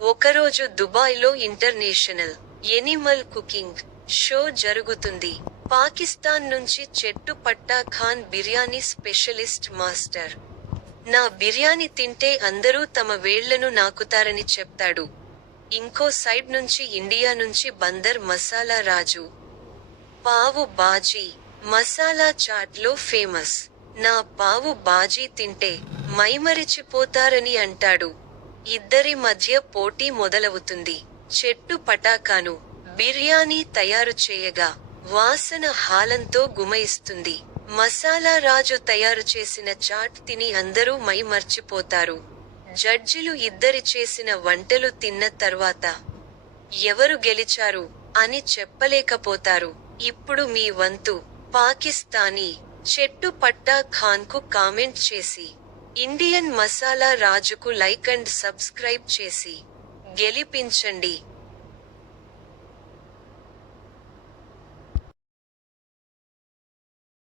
ఒకరోజు దుబాయ్లో international Animal cooking show జరుగుతుంది. పాకిస్తాన్ నుంచి చెట్టు పట్టా ఖాన్ బిర్యానీ స్పెషలిస్ట్ మాస్టర్. నా బిర్యానీ తింటే అందరూ తమ వేళ్లను నాకుతారని చెప్తాడు. ఇంకో సైడ్ నుంచి ఇండియా నుంచి బందర్ మసాలా రాజు. పావు బాజీ మసాలా చాట్లో ఫేమస్. నా పావు బాజీ తింటే మైమరిచిపోతారని అంటాడు. ఇద్దరి మధ్య పోటీ మొదలవుతుంది. చెట్టు పటాకాను బిర్యానీ తయారు చేయగా వాసన హాలంతో గుమయిస్తుంది. మసాలా రాజు తయారు చేసిన చాట్ తిని అందరూ మైమర్చిపోతారు. జడ్జిలు ఇద్దరి చేసిన వంటలు తిన్న తర్వాత ఎవరు గెలిచారు అని చెప్పలేకపోతారు. ఇప్పుడు మీ వంతు. పాకిస్తానీ చెట్టు పట్టా ఖాన్కు కామెంట్ చేసి, ఇండియన్ మసాలా రాజుకు లైక్ అండ్ సబ్స్క్రైబ్ చేసి గెలిపించండి.